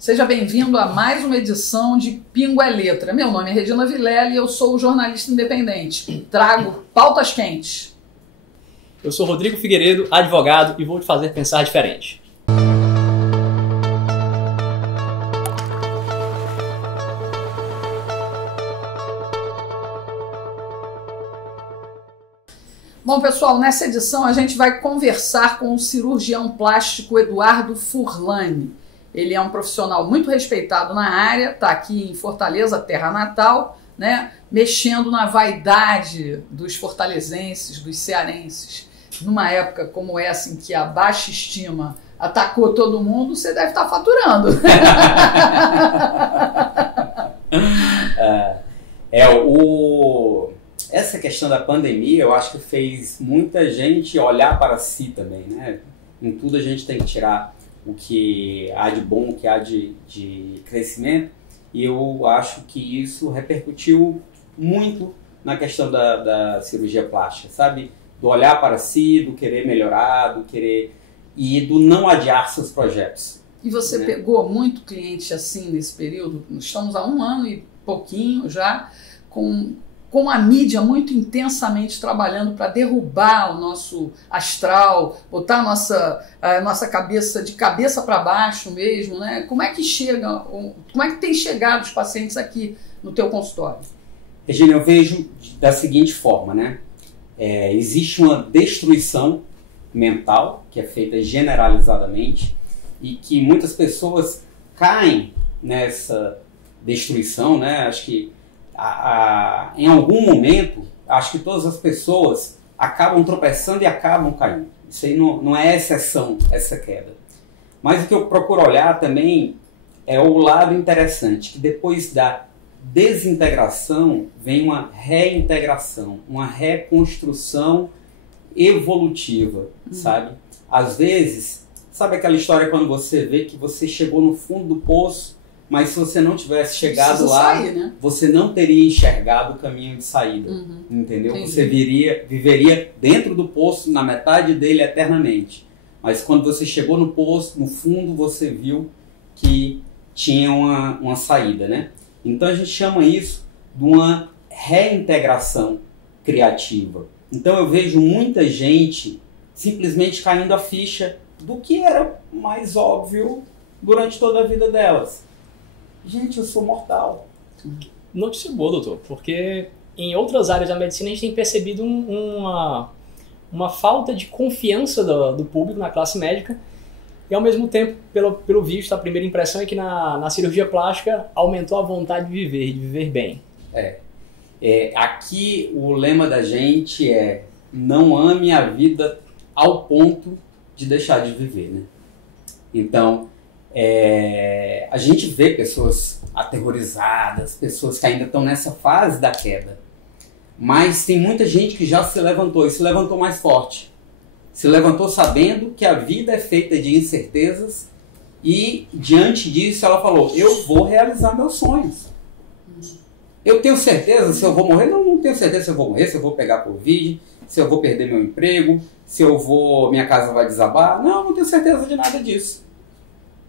Seja bem-vindo a mais uma edição de Pingo é Letra. Meu nome é Regina Vilela e eu sou jornalista independente. Trago pautas quentes. Eu sou Rodrigo Figueiredo, advogado, e vou te fazer pensar diferente. Bom, pessoal, nessa edição a gente vai conversar com o cirurgião plástico Eduardo Furlani. Ele é um profissional muito respeitado na área, está aqui em Fortaleza, terra natal, né, mexendo na vaidade dos fortalezenses, dos cearenses. Numa época como essa em que a baixa estima atacou todo mundo, você deve estar faturando. Essa questão da pandemia, eu acho que fez muita gente olhar para si também, né? Em tudo a gente tem que tirar o que há de bom, o que há de crescimento, e eu acho que isso repercutiu muito na questão da cirurgia plástica, sabe? Do olhar para si, do querer melhorar, do querer e do não adiar seus projetos. E você, né, pegou muito cliente assim nesse período? Estamos há 1 ano e pouquinho já com a mídia muito intensamente trabalhando para derrubar o nosso astral, botar a nossa cabeça de cabeça para baixo mesmo, né? Como é que tem chegado os pacientes aqui no teu consultório? Regina, eu vejo da seguinte forma, né? Existe uma destruição mental que é feita generalizadamente e que muitas pessoas caem nessa destruição, né? Acho que em algum momento, acho que todas as pessoas acabam tropeçando e acabam caindo. Isso aí não é exceção, essa queda. Mas o que eu procuro olhar também é o lado interessante, que depois da desintegração vem uma reintegração, uma reconstrução evolutiva, sabe? Às vezes, sabe aquela história quando você vê que você chegou no fundo do poço, mas se você não tivesse chegado lá, né, você não teria enxergado o caminho de saída, entendeu? Entendi. Você viveria dentro do poço, na metade dele, eternamente. Mas quando você chegou no poço, no fundo, você viu que tinha uma saída, né? Então a gente chama isso de uma reintegração criativa. Então eu vejo muita gente simplesmente caindo a ficha do que era mais óbvio durante toda a vida delas. Gente, eu sou mortal. Notícia boa, doutor, porque em outras áreas da medicina a gente tem percebido uma falta de confiança do público na classe médica e ao mesmo tempo, pelo visto, a primeira impressão é que na cirurgia plástica aumentou a vontade de viver bem. Aqui o lema da gente é: não ame a vida ao ponto de deixar de viver, né? Então, a gente vê pessoas aterrorizadas, pessoas que ainda estão nessa fase da queda. Mas tem muita gente que já se levantou e se levantou mais forte. Se levantou sabendo que a vida é feita de incertezas e diante disso ela falou: eu vou realizar meus sonhos. Eu tenho certeza se eu vou morrer? Não tenho certeza se eu vou morrer, se eu vou pegar Covid, se eu vou perder meu emprego, se minha casa vai desabar. Não tenho certeza de nada disso.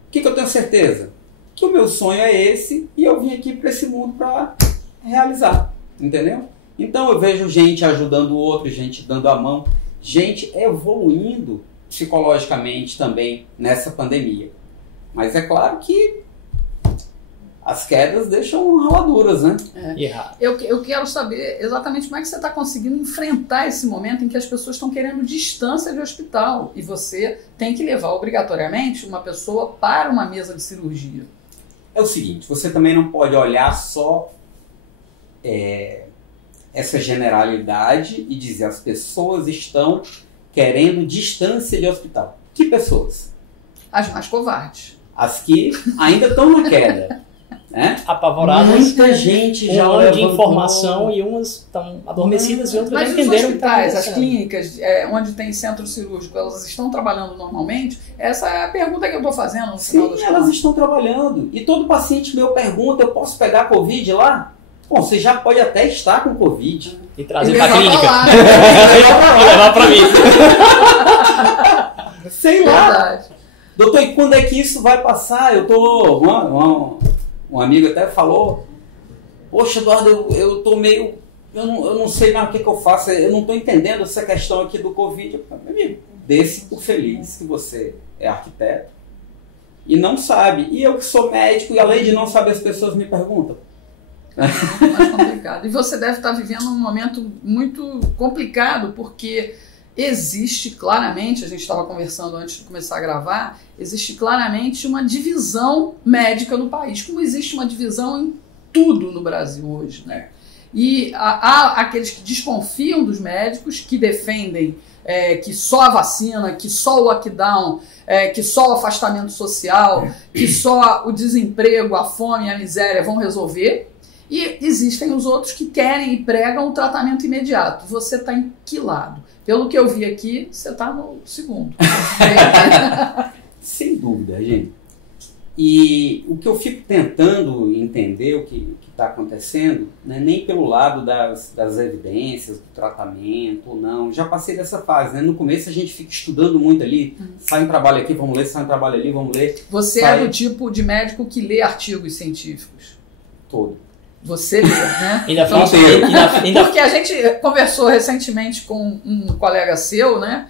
O que eu tenho certeza? Que o meu sonho é esse e eu vim aqui para esse mundo para realizar, entendeu? Então eu vejo gente ajudando o outro, gente dando a mão, gente evoluindo psicologicamente também nessa pandemia. Mas é claro que as quedas deixam raladuras, né? Eu quero saber exatamente como é que você está conseguindo enfrentar esse momento em que as pessoas estão querendo distância de hospital e você tem que levar obrigatoriamente uma pessoa para uma mesa de cirurgia. É o seguinte, você também não pode olhar só essa generalidade e dizer as pessoas estão querendo distância de hospital. Que pessoas? As mais covardes. As que ainda estão na queda. Né? Apavoradas, muita gente já levantou de informação e umas estão adormecidas e outras já entenderam o que está acontecendo. As clínicas onde tem centro cirúrgico, elas estão trabalhando normalmente? Essa é a pergunta que eu estou fazendo no final das contas. Elas estão trabalhando. E todo paciente meu pergunta: eu posso pegar Covid lá? Bom, você já pode até estar com Covid. E trazer para a clínica. E levar para mim. Sei lá. Verdade. doutor, e quando é que isso vai passar? Eu tô... Um amigo até falou, poxa, Eduardo, eu tô meio... Eu não sei mais o que eu faço, eu não estou entendendo essa questão aqui do Covid. Meu amigo, dê-se por feliz que você é arquiteto e não sabe. E eu que sou médico e além de não saber, as pessoas me perguntam. Mais complicado. E você deve estar vivendo um momento muito complicado, porque existe claramente, a gente estava conversando antes de começar a gravar, existe claramente uma divisão médica no país, como existe uma divisão em tudo no Brasil hoje, né? E há aqueles que desconfiam dos médicos, que defendem que só a vacina, que só o lockdown, que só o afastamento social, que só o desemprego, a fome e a miséria vão resolver. E existem os outros que querem e pregam o tratamento imediato. Você está em que lado? Pelo que eu vi aqui, você está no segundo. Sem dúvida, gente. E o que eu fico tentando entender, o que está acontecendo, não é nem pelo lado das evidências, do tratamento ou não. Já passei dessa fase, né? No começo a gente fica estudando muito ali, sai um trabalho aqui, vamos ler, sai um trabalho ali, vamos ler. Você é do tipo de médico que lê artigos científicos? Todo. Você lê, né? Ainda porque a gente conversou recentemente com um colega seu, né?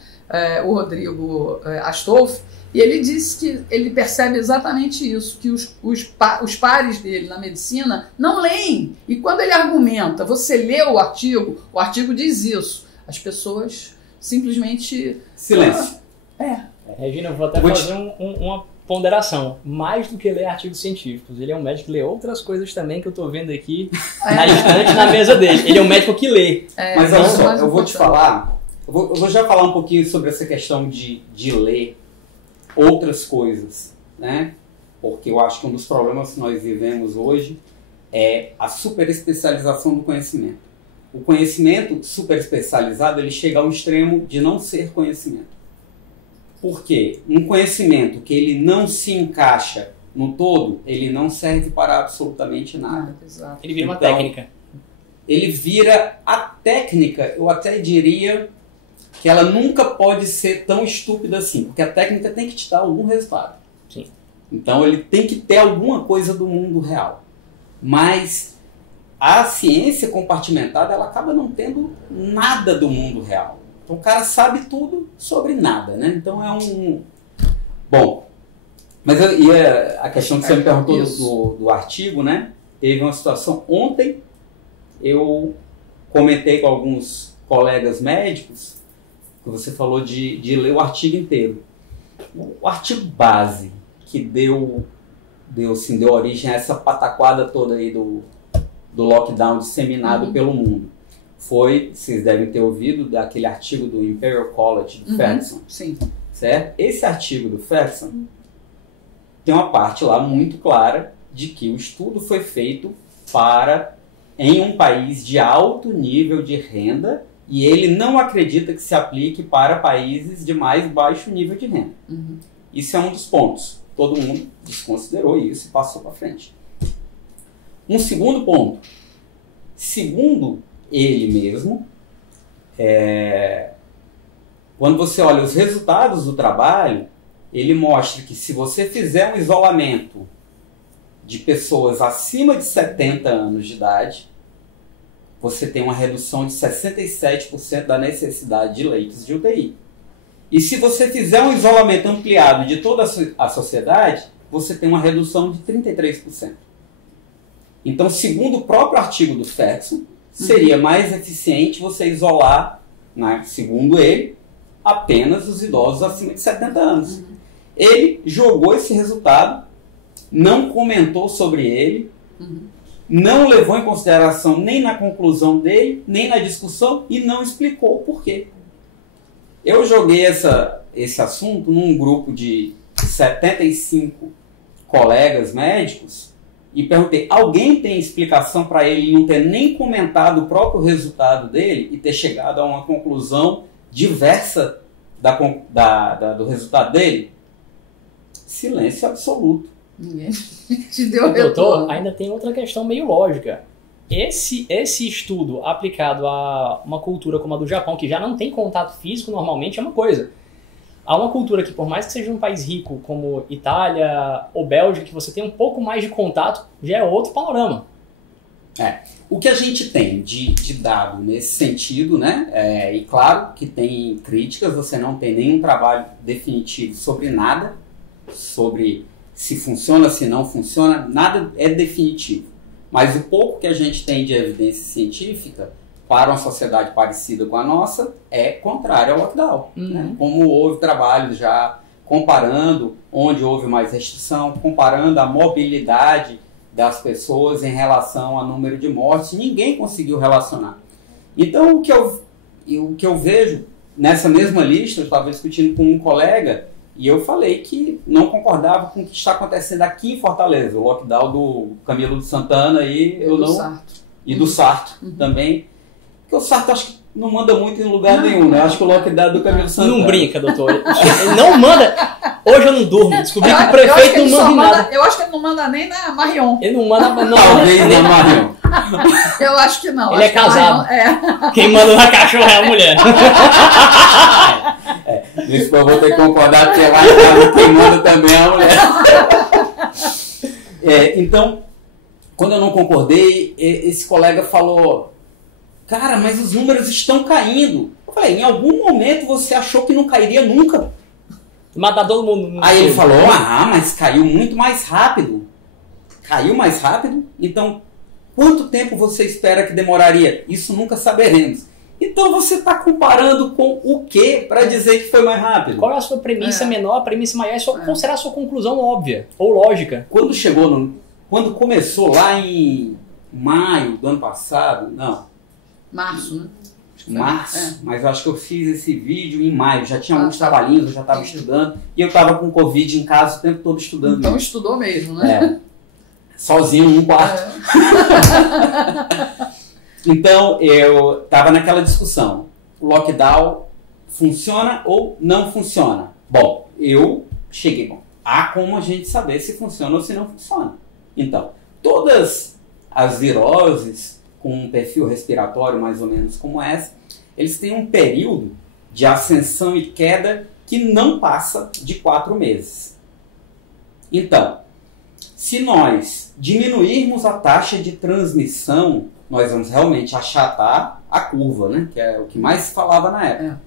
O Rodrigo Astolfi, e ele disse que ele percebe exatamente isso, que os pares dele na medicina não leem. E quando ele argumenta, você lê o artigo diz isso. As pessoas simplesmente... Silêncio. Regina, eu vou até fazer uma ponderação. Mais do que ler artigos científicos, ele é um médico que lê outras coisas também que eu estou vendo aqui na estante, na mesa dele. Ele é um médico que lê. Mas olha só, eu vou te falar, eu vou já falar um pouquinho sobre essa questão de ler outras coisas, né? Porque eu acho que um dos problemas que nós vivemos hoje é a superespecialização do conhecimento. O conhecimento superespecializado, ele chega ao extremo de não ser conhecimento. Por quê? Um conhecimento que ele não se encaixa no todo, ele não serve para absolutamente nada. Exato. Ele vira uma técnica. Ele vira a técnica, eu até diria que ela nunca pode ser tão estúpida assim, porque a técnica tem que te dar algum resultado. Sim. Então ele tem que ter alguma coisa do mundo real. Mas a ciência compartimentada, ela acaba não tendo nada do mundo real. Então o cara sabe tudo sobre nada, né? Então é um... Bom, mas a questão que você me perguntou do artigo, né? Teve uma situação ontem, eu comentei com alguns colegas médicos, que você falou de ler o artigo inteiro. O artigo base que deu origem a essa pataquada toda aí do lockdown disseminado pelo mundo foi, vocês devem ter ouvido, daquele artigo do Imperial College do Ferguson. Sim. Certo? Esse artigo do Ferguson tem uma parte lá muito clara de que o estudo foi feito em um país de alto nível de renda, e ele não acredita que se aplique para países de mais baixo nível de renda. Isso é um dos pontos. Todo mundo desconsiderou isso e passou para frente. Um segundo ponto. Segundo ele mesmo, quando você olha os resultados do trabalho, ele mostra que se você fizer um isolamento de pessoas acima de 70 anos de idade, você tem uma redução de 67% da necessidade de leitos de UTI. E se você fizer um isolamento ampliado de toda a sociedade, você tem uma redução de 33%. Então, segundo o próprio artigo do Ferguson, seria mais eficiente você isolar, né, segundo ele, apenas os idosos acima de 70 anos. Ele jogou esse resultado, não comentou sobre ele, não levou em consideração nem na conclusão dele, nem na discussão, e não explicou o porquê. Eu joguei esse assunto num grupo de 75 colegas médicos e perguntei, alguém tem explicação para ele não ter nem comentado o próprio resultado dele e ter chegado a uma conclusão diversa do resultado dele? Silêncio absoluto. Ninguém te deu retorno. Doutor, ainda tem outra questão meio lógica. Esse estudo aplicado a uma cultura como a do Japão, que já não tem contato físico normalmente, é uma coisa. há uma cultura que, por mais que seja um país rico, como Itália ou Bélgica, que você tem um pouco mais de contato, já é outro panorama. O que a gente tem de dado nesse sentido, né? E claro que tem críticas, você não tem nenhum trabalho definitivo sobre nada, sobre se funciona, se não funciona, nada é definitivo. Mas o pouco que a gente tem de evidência científica para uma sociedade parecida com a nossa é contrário ao lockdown. Né? Como houve trabalhos já comparando onde houve mais restrição, comparando a mobilidade das pessoas em relação ao número de mortes, ninguém conseguiu relacionar. Então, o que eu vejo nessa mesma lista, eu estava discutindo com um colega e eu falei que não concordava com o que está acontecendo aqui em Fortaleza, o lockdown do Camilo de Santana e do Sarto também, porque o Sarto acho que não manda muito em lugar nenhum, né? Acho que o lockdown do Camilo Santana... Não brinca, doutor. Ele não manda... Hoje eu não durmo. Descobri que o prefeito não manda em nada. Eu acho que ele não manda nem na Marion. Ele não manda... Talvez na Marion. Eu acho que não. Ele é casado. Quem manda na cachorra é a mulher. Isso eu vou ter que concordar, porque lá em casa quem manda também é a mulher. Então, quando eu não concordei, esse colega falou: cara, mas os números estão caindo. Eu falei: em algum momento você achou que não cairia nunca? Matar todo mundo. Aí ele falou: mas caiu muito mais rápido. Caiu mais rápido? Então, quanto tempo você espera que demoraria? Isso nunca saberemos. Então você está comparando com o que para dizer que foi mais rápido? Qual é a sua premissa menor, a premissa maior? Qual será a sua conclusão óbvia ou lógica? Quando começou lá em maio do ano passado, não. Março, né? Março, mas eu acho que eu fiz esse vídeo em maio, já tinha alguns trabalhinhos, eu já estava estudando, e eu estava com Covid em casa o tempo todo estudando. Então estudou mesmo, né? Sozinho num quarto. Então eu estava naquela discussão, o lockdown funciona ou não funciona? Bom, eu cheguei, há como a gente saber se funciona ou se não funciona. Então, todas as viroses com um perfil respiratório mais ou menos como essa, eles têm um período de ascensão e queda que não passa de 4 meses. Então, se nós diminuirmos a taxa de transmissão, nós vamos realmente achatar a curva, né? Que é o que mais se falava na época.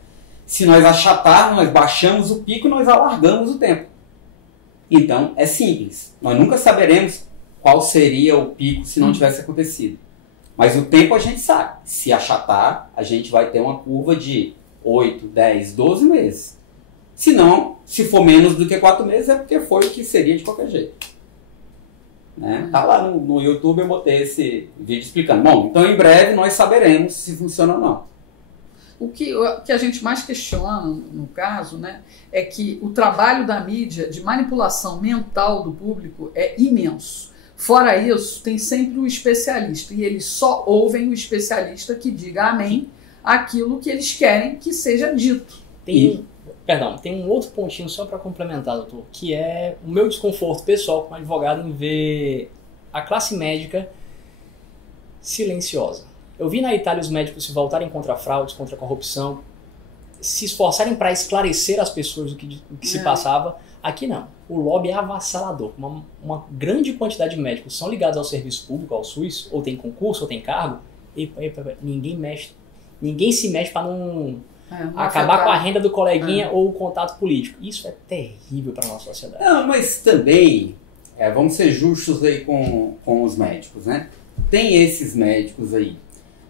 Se nós achatarmos, nós baixamos o pico, nós alargamos o tempo. Então, é simples. Nós nunca saberemos qual seria o pico se não tivesse acontecido. Mas o tempo a gente sabe. Se achatar, a gente vai ter uma curva de 8, 10, 12 meses. Se não, se for menos do que 4 meses, é porque foi o que seria de qualquer jeito. Né? Tá lá no YouTube, eu botei esse vídeo explicando. Bom, então em breve nós saberemos se funciona ou não. O que a gente mais questiona, no caso, né, é que o trabalho da mídia de manipulação mental do público é imenso. Fora isso, tem sempre o especialista, e eles só ouvem o especialista que diga amém aquilo que eles querem que seja dito. Tem um outro pontinho só para complementar, doutor, que é o meu desconforto pessoal como advogado em ver a classe médica silenciosa. Eu vi na Itália os médicos se voltarem contra fraudes, contra a corrupção, se esforçarem para esclarecer as pessoas o que se passava. Aqui não. O lobby é avassalador. Uma grande quantidade de médicos são ligados ao serviço público, ao SUS, ou tem concurso, ou tem cargo. Ninguém se mexe para não acabar com a renda do coleguinha ou o contato político. Isso é terrível para a nossa sociedade. Não, mas também, vamos ser justos aí com os médicos, né? Tem esses médicos aí.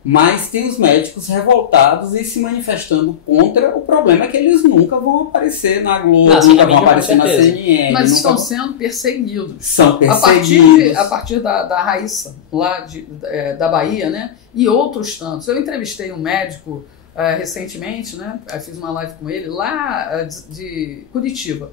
Mas tem os médicos revoltados e se manifestando contra o problema, é que eles nunca vão aparecer na Globo, nunca vão aparecer na CNN. Mas estão sendo perseguidos. São perseguidos. A partir da Raíssa, lá da Bahia, né? E outros tantos. Eu entrevistei um médico recentemente, né? Eu fiz uma live com ele lá de Curitiba.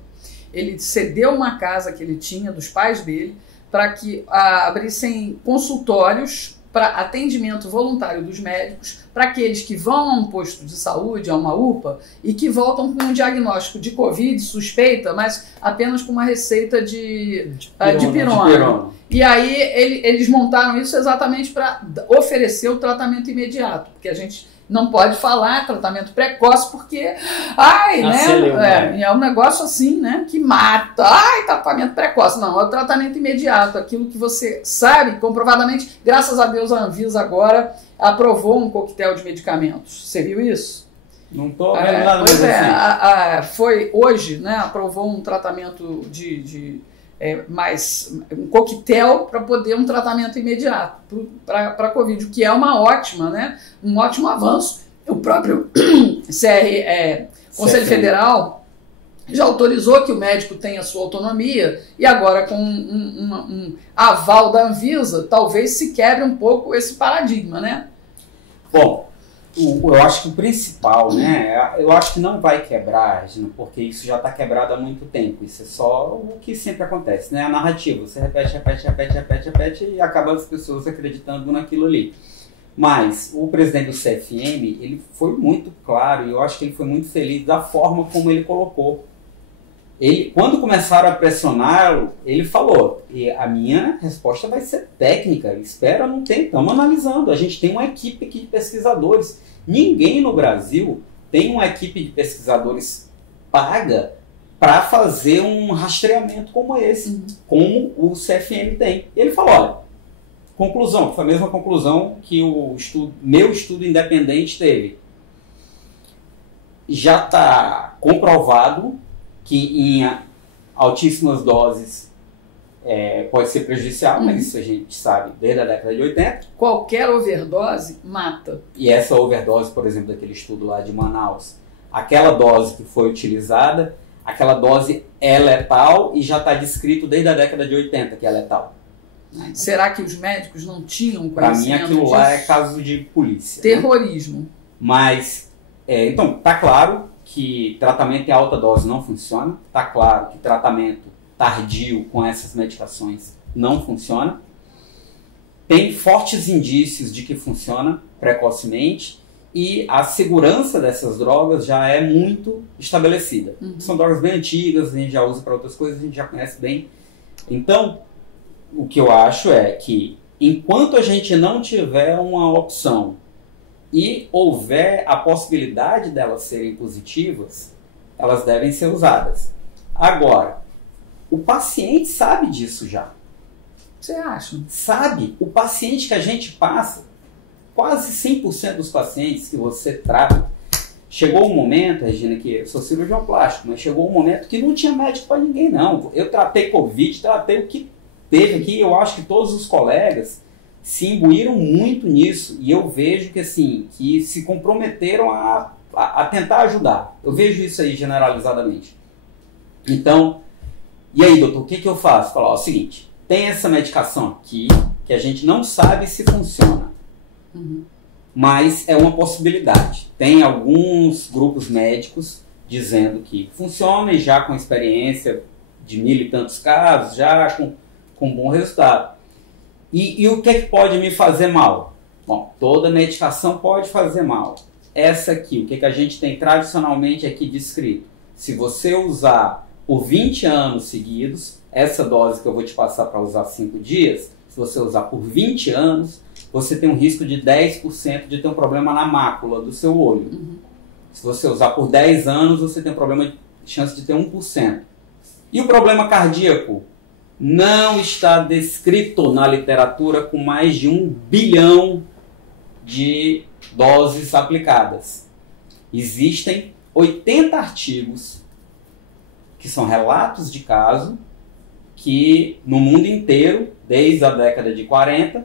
Ele cedeu uma casa que ele tinha dos pais dele para que abrissem consultórios para atendimento voluntário dos médicos, para aqueles que vão a um posto de saúde, a uma UPA, e que voltam com um diagnóstico de Covid suspeita, mas apenas com uma receita de pirona. E aí eles montaram isso exatamente para oferecer o tratamento imediato, porque a gente não pode falar tratamento precoce porque, né? É um negócio assim, né? Que mata. Tratamento precoce. Não, é o tratamento imediato. Aquilo que você sabe, comprovadamente, graças a Deus a Anvisa agora aprovou um coquetel de medicamentos. Você viu isso? Não estou vendo nada pois assim. Hoje, né? Aprovou um tratamento mais um coquetel para poder um tratamento imediato para a Covid, o que é uma ótima, né? Um ótimo avanço. O próprio Conselho Federal já autorizou que o médico tenha sua autonomia e agora com um aval da Anvisa, talvez se quebre um pouco esse paradigma, né? Bom, eu acho que o principal, né? Eu acho que não vai quebrar, porque isso já está quebrado há muito tempo. Isso é só o que sempre acontece, né? A narrativa, você repete e acaba as pessoas acreditando naquilo ali. Mas o presidente do CFM, ele foi muito claro e eu acho que ele foi muito feliz da forma como ele colocou. Quando começaram a pressioná-lo, ele falou, a minha resposta vai ser técnica, espera, não tem, estamos analisando, a gente tem uma equipe aqui de pesquisadores. Ninguém no Brasil tem uma equipe de pesquisadores paga para fazer um rastreamento como esse, como o CFM tem. E ele falou, olha, conclusão, que foi a mesma conclusão que meu estudo independente teve. Já está comprovado que em altíssimas doses pode ser prejudicial, mas isso a gente sabe desde a década de 80. Qualquer overdose mata. E essa overdose, por exemplo, daquele estudo lá de Manaus, aquela dose que foi utilizada, aquela dose é letal e já está descrito desde a década de 80 que é letal. Será que os médicos não tinham conhecimento disso? Para mim aquilo lá é caso de polícia. Terrorismo. Né? Mas, então, está claro que tratamento em alta dose não funciona, está claro que tratamento tardio com essas medicações não funciona. Tem fortes indícios de que funciona precocemente e a segurança dessas drogas já é muito estabelecida. São drogas bem antigas, a gente já usa para outras coisas, a gente já conhece bem. Então, o que eu acho é que enquanto a gente não tiver uma opção e houver a possibilidade delas serem positivas, elas devem ser usadas. Agora, o paciente sabe disso já. Você acha? Sabe. O paciente que a gente passa, quase 100% dos pacientes que você trata, chegou um momento, Regina, que eu sou cirurgião plástico, mas chegou um momento que não tinha médico para ninguém, não. Eu tratei Covid, tratei o que teve aqui, eu acho que todos os colegas se imbuíram muito nisso e eu vejo que assim, que se comprometeram a tentar ajudar. Eu vejo isso aí generalizadamente. Então, e aí, doutor, o que eu faço? Falar, o seguinte, tem essa medicação aqui que a gente não sabe se funciona, mas é uma possibilidade. Tem alguns grupos médicos dizendo que funciona e já com experiência de 1000 e tantos casos, já com bom resultado. E o que pode me fazer mal? Bom, toda medicação pode fazer mal. Essa aqui, o que a gente tem tradicionalmente aqui descrito? Se você usar por 20 anos seguidos, essa dose que eu vou te passar para usar 5 dias, se você usar por 20 anos, você tem um risco de 10% de ter um problema na mácula do seu olho. Se você usar por 10 anos, você tem um problema de chance de ter 1%. E o problema cardíaco? Não está descrito na literatura com mais de 1 bilhão de doses aplicadas. Existem 80 artigos que são relatos de caso que no mundo inteiro, desde a década de 40,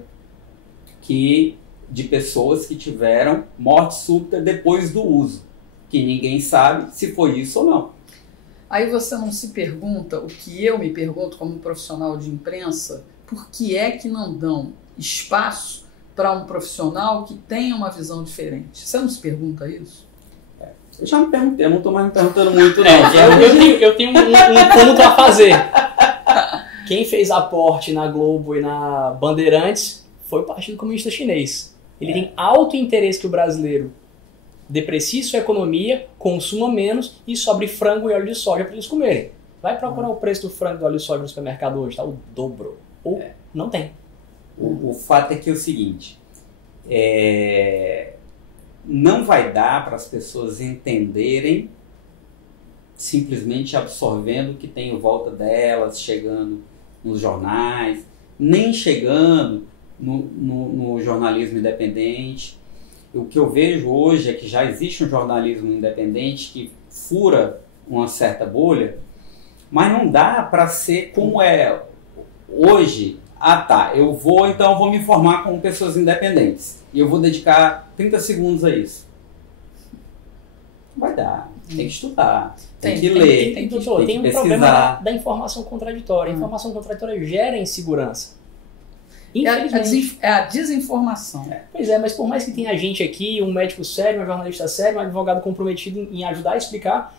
de pessoas que tiveram morte súbita depois do uso, que ninguém sabe se foi isso ou não. Aí você não se pergunta, o que eu me pergunto como profissional de imprensa, por que é que não dão espaço para um profissional que tenha uma visão diferente? Você não se pergunta isso? Eu já me perguntei, eu não estou mais me perguntando muito não. Eu tenho um ponto a fazer. Quem fez aporte na Globo e na Bandeirantes foi o Partido Comunista Chinês. Ele tem alto interesse que o brasileiro deprecie sua economia, consuma menos e sobre frango e óleo de soja para eles comerem. Vai procurar o preço do frango e do óleo de soja no supermercado hoje, tá o dobro. Ou não tem. O fato é que é o seguinte, não vai dar para as pessoas entenderem simplesmente absorvendo o que tem em volta delas, chegando nos jornais, nem chegando no jornalismo independente. O que eu vejo hoje é que já existe um jornalismo independente que fura uma certa bolha, mas não dá para ser como é hoje. Eu vou me informar com pessoas independentes e eu vou dedicar 30 segundos a isso. Não vai dar. Tem que estudar, tem que ler, tem que pesquisar. Tem um problema da informação contraditória. A informação contraditória gera insegurança. Infelizmente. É a desinformação. Pois é, mas por mais que tenha gente aqui, um médico sério, um jornalista sério, um advogado comprometido em ajudar a explicar,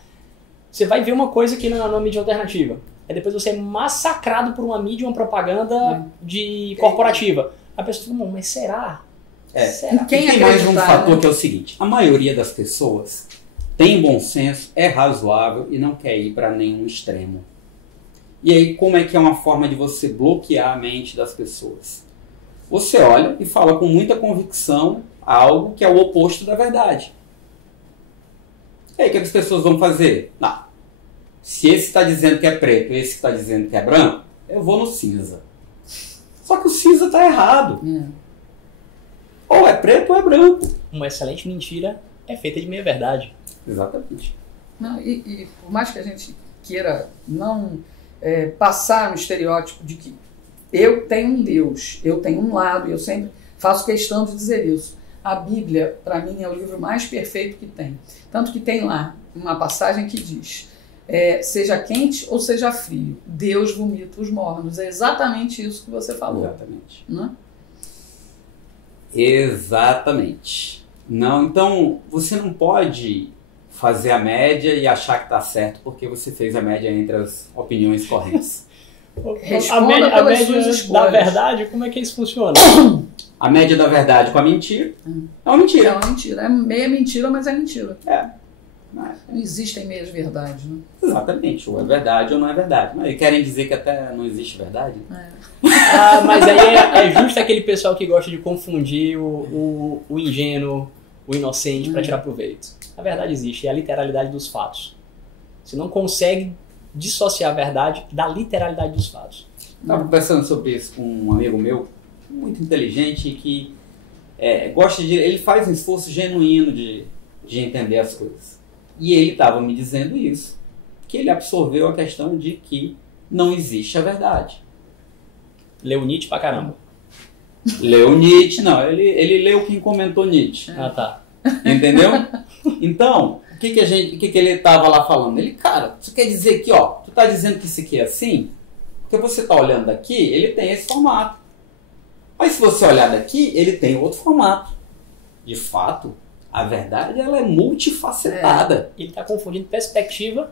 você vai ver uma coisa aqui na mídia alternativa. Aí depois você é massacrado por uma mídia, uma propaganda corporativa. A pessoa fala, mas será? Será? Tem mais um fator que é o seguinte, a maioria das pessoas tem bom senso, é razoável e não quer ir para nenhum extremo. E aí, como é que é uma forma de você bloquear a mente das pessoas? Você olha e fala com muita convicção algo que é o oposto da verdade. E aí, o que as pessoas vão fazer? Não. Se esse está dizendo que é preto e esse está dizendo que é branco, eu vou no cinza. Só que o cinza está errado. Ou é preto ou é branco. Uma excelente mentira é feita de meia verdade. Exatamente. Não, e por mais que a gente queira não passar no estereótipo de que eu tenho um Deus, eu tenho um lado, e eu sempre faço questão de dizer isso. A Bíblia, para mim, é o livro mais perfeito que tem. Tanto que tem lá uma passagem que diz, seja quente ou seja frio, Deus vomita os mornos. É exatamente isso que você falou. Exatamente. Não é? Exatamente. Não, então, você não pode fazer a média e achar que está certo porque você fez a média entre as opiniões corretas. A média da verdade, como é que isso funciona? A média da verdade com a mentira é uma mentira. É uma mentira. É meia mentira, mas é mentira. Não existem meias verdades, né? Exatamente. Ou é verdade ou não é verdade. Mas querem dizer que até não existe verdade? Mas aí é justo aquele pessoal que gosta de confundir o ingênuo, o inocente, para tirar proveito. A verdade existe, é a literalidade dos fatos. Você não consegue dissociar a verdade da literalidade dos fatos. Estava conversando sobre isso com um amigo meu, muito inteligente, que ele faz um esforço genuíno de entender as coisas. E ele estava me dizendo isso, que ele absorveu a questão de que não existe a verdade. Leu Nietzsche pra caramba. Leu Nietzsche, não, ele leu quem comentou Nietzsche. Tá. Entendeu? Então, o que ele estava lá falando? Ele, cara, isso quer dizer que, tu tá dizendo que isso aqui é assim? Porque você tá olhando daqui, ele tem esse formato. Mas se você olhar daqui, ele tem outro formato. De fato, a verdade ela é multifacetada. Ele está confundindo perspectiva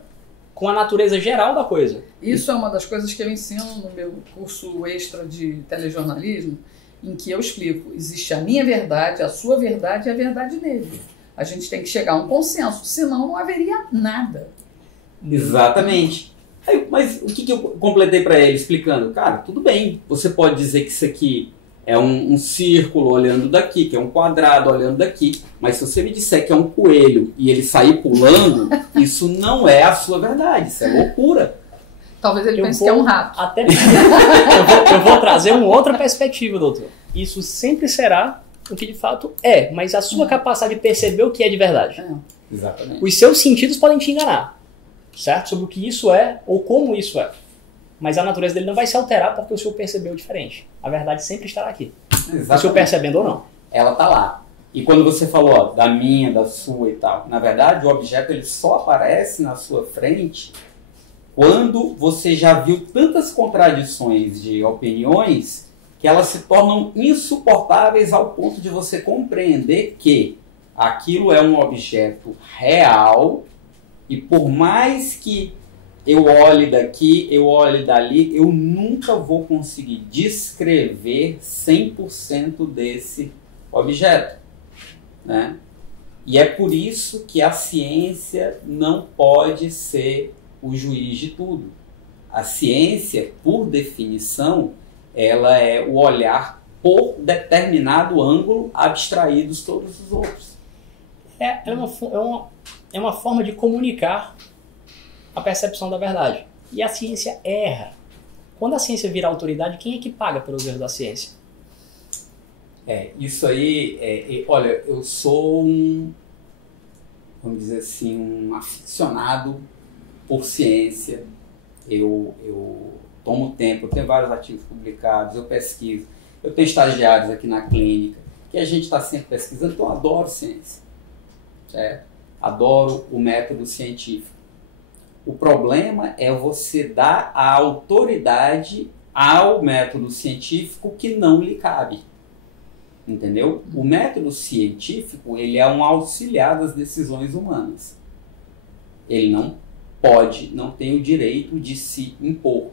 com a natureza geral da coisa. Isso é uma das coisas que eu ensino no meu curso extra de telejornalismo, em que eu explico, existe a minha verdade, a sua verdade e a verdade dele. A gente tem que chegar a um consenso, senão não haveria nada. Exatamente. Mas o que eu completei para ele explicando? Cara, tudo bem, você pode dizer que isso aqui é um círculo olhando daqui, que é um quadrado olhando daqui, mas se você me disser que é um coelho e ele sair pulando, isso não é a sua verdade, isso é loucura. Talvez ele pense que é um rato. Eu vou trazer uma outra perspectiva, doutor. Isso sempre será o que de fato é, mas a sua capacidade de perceber o que é de verdade. Exatamente. Os seus sentidos podem te enganar, certo? Sobre o que isso é ou como isso é. Mas a natureza dele não vai se alterar porque o senhor percebeu diferente. A verdade sempre estará aqui. Exatamente. O senhor percebendo ou não. Ela está lá. E quando você falou da minha, da sua e tal, na verdade o objeto ele só aparece na sua frente quando você já viu tantas contradições de opiniões que elas se tornam insuportáveis ao ponto de você compreender que aquilo é um objeto real e por mais que eu olhe daqui, eu olhe dali, eu nunca vou conseguir descrever 100% desse objeto, né? E é por isso que a ciência não pode ser o juiz de tudo. A ciência, por definição, ela é o olhar por determinado ângulo abstraídos todos os outros. É uma forma de comunicar a percepção da verdade. E a ciência erra. Quando a ciência vira autoridade, quem é que paga pelos erros da ciência? Isso aí, olha, eu sou vamos dizer assim, um aficionado por ciência. Eu tomo tempo, eu tenho vários artigos publicados, eu pesquiso, eu tenho estagiários aqui na clínica, que a gente está sempre pesquisando, então eu adoro ciência. Adoro o método científico. O problema é você dar a autoridade ao método científico que não lhe cabe. Entendeu? O método científico, ele é um auxiliar das decisões humanas. Ele não tem o direito de se impor.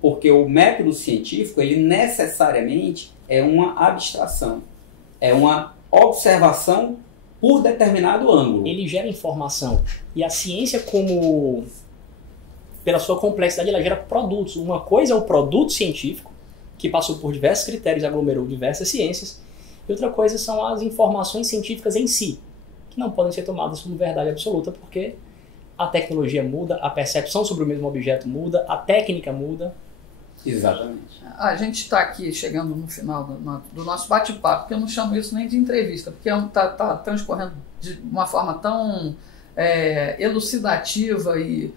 Porque o método científico, ele necessariamente é uma abstração. É uma observação por determinado ângulo. Ele gera informação. E a ciência, pela sua complexidade, ela gera produtos. Uma coisa é o produto científico, que passou por diversos critérios e aglomerou diversas ciências. E outra coisa são as informações científicas em si, que não podem ser tomadas como verdade absoluta, porque a tecnologia muda, a percepção sobre o mesmo objeto muda, a técnica muda. Exatamente. A gente está aqui chegando no final do nosso bate-papo, porque eu não chamo isso nem de entrevista, porque está transcorrendo de uma forma tão elucidativa e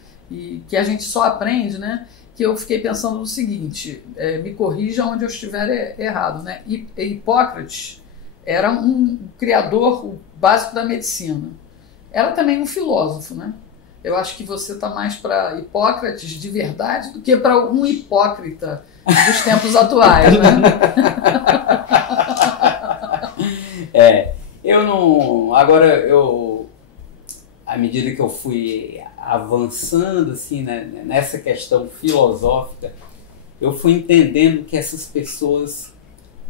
que a gente só aprende, né? Que eu fiquei pensando no seguinte, me corrija onde eu estiver errado, né? Hipócrates era um criador básico da medicina. Era também um filósofo, né? Eu acho que você está mais para Hipócrates de verdade do que para um hipócrita dos tempos atuais, né? À medida que eu fui avançando assim, né, nessa questão filosófica, eu fui entendendo que essas pessoas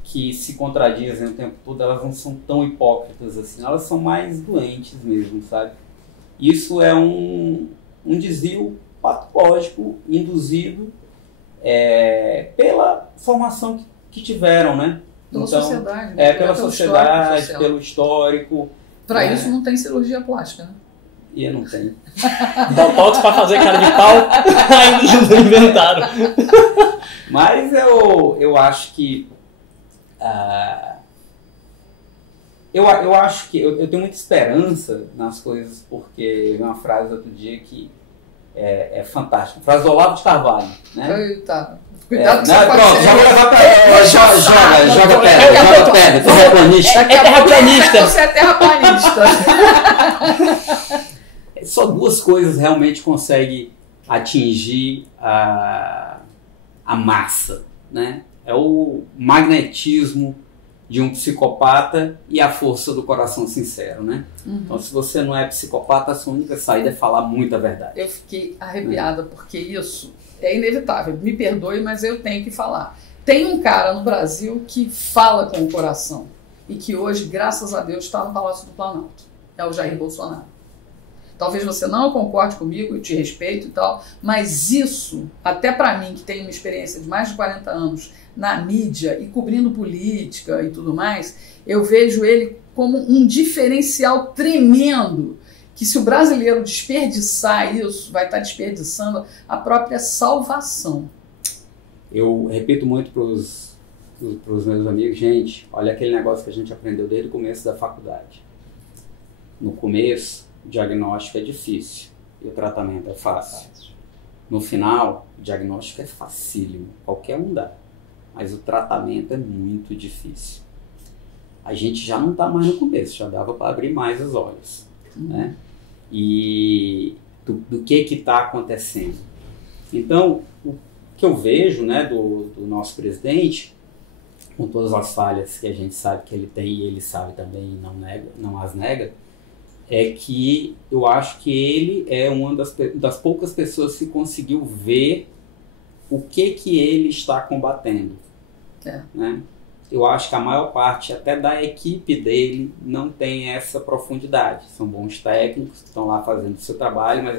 que se contradizem o tempo todo, elas não são tão hipócritas assim, elas são mais doentes mesmo, sabe? Isso é um desvio patológico induzido pela formação que tiveram, né? Pela sociedade, né? Pela sociedade, pelo histórico. Para isso não tem cirurgia plástica, né? E eu não tenho. Botox para fazer cara de pau, ainda não inventaram. Mas eu acho que eu acho que eu tenho muita esperança nas coisas, porque eu vi uma frase outro dia que é fantástica. Frase do Olavo de Carvalho, né? Eita. Cuidado com pronto, joga pedra, terraplanista. Terraplanista. Você é terraplanista. Só duas coisas realmente conseguem atingir a massa, né? É o magnetismo de um psicopata e a força do coração sincero, né? Uhum. Então, se você não é psicopata, a sua única saída é falar muita verdade. Eu fiquei arrepiada, porque isso é inevitável. Me perdoe, mas eu tenho que falar. Tem um cara no Brasil que fala com o coração e que hoje, graças a Deus, está no Palácio do Planalto. É o Jair Bolsonaro. Talvez você não concorde comigo, eu te respeito e tal, mas isso, até para mim, que tenho uma experiência de mais de 40 anos na mídia e cobrindo política e tudo mais, eu vejo ele como um diferencial tremendo, que se o brasileiro desperdiçar isso, vai estar desperdiçando a própria salvação. Eu repito muito para os meus amigos, gente, olha aquele negócio que a gente aprendeu desde o começo da faculdade. No começo, o diagnóstico é difícil e o tratamento é fácil. No final, o diagnóstico é facílimo, qualquer um dá, mas o tratamento é muito difícil. A gente já não está mais no começo, já dava para abrir mais os olhos, né? E do que está acontecendo. Então, o que eu vejo, né, do nosso presidente, com todas as falhas que a gente sabe que ele tem e ele sabe também e não as nega, é que eu acho que ele é uma das poucas pessoas que conseguiu ver o que ele está combatendo. Né? Eu acho que a maior parte até da equipe dele não tem essa profundidade. São bons técnicos que estão lá fazendo o seu trabalho, mas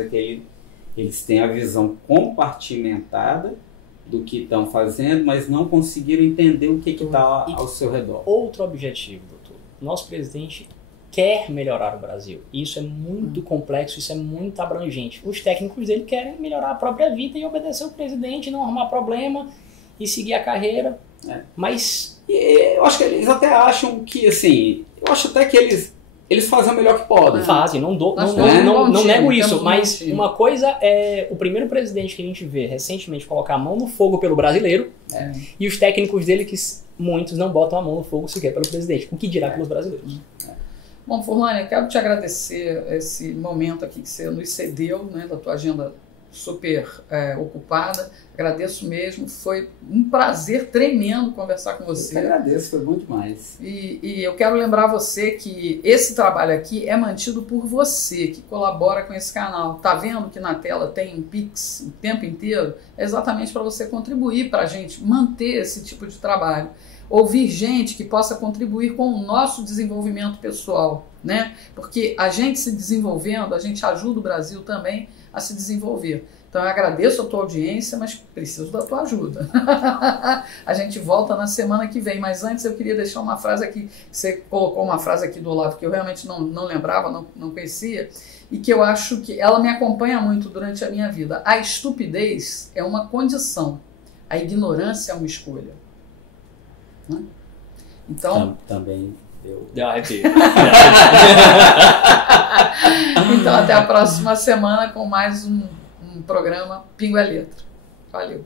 eles têm a visão compartimentada do que estão fazendo, mas não conseguiram entender o que está ao seu redor. Outro objetivo, doutor. Nosso presidente quer melhorar o Brasil. Isso é muito complexo, isso é muito abrangente. Os técnicos dele querem melhorar a própria vida e obedecer o presidente, não arrumar problema e seguir a carreira. Mas eu acho que eles até acham que, assim, eu acho até que eles fazem o melhor que podem. Fazem, não nego isso, mas uma coisa é o primeiro presidente que a gente vê recentemente colocar a mão no fogo pelo brasileiro e os técnicos dele que muitos não botam a mão no fogo sequer pelo presidente, o que dirá pelos brasileiros. Bom, Furlani, eu quero te agradecer esse momento aqui que você nos cedeu, né, da tua agenda super ocupada. Agradeço mesmo, foi um prazer tremendo conversar com você. Eu que agradeço, foi bom demais. E eu quero lembrar você que esse trabalho aqui é mantido por você, que colabora com esse canal. Tá vendo que na tela tem um Pix o tempo inteiro? É exatamente para você contribuir para a gente manter esse tipo de trabalho. Ouvir gente que possa contribuir com o nosso desenvolvimento pessoal, né? Porque a gente se desenvolvendo, a gente ajuda o Brasil também a se desenvolver. Então eu agradeço a tua audiência, mas preciso da tua ajuda. A gente volta na semana que vem, mas antes eu queria deixar uma frase aqui, você colocou uma frase aqui do Olavo que eu realmente não lembrava, não conhecia, e que eu acho que ela me acompanha muito durante a minha vida. A estupidez é uma condição, a ignorância é uma escolha. Né? Então, também deu arrepio. Então até a próxima semana com mais um programa Pingo é Letra. Valeu.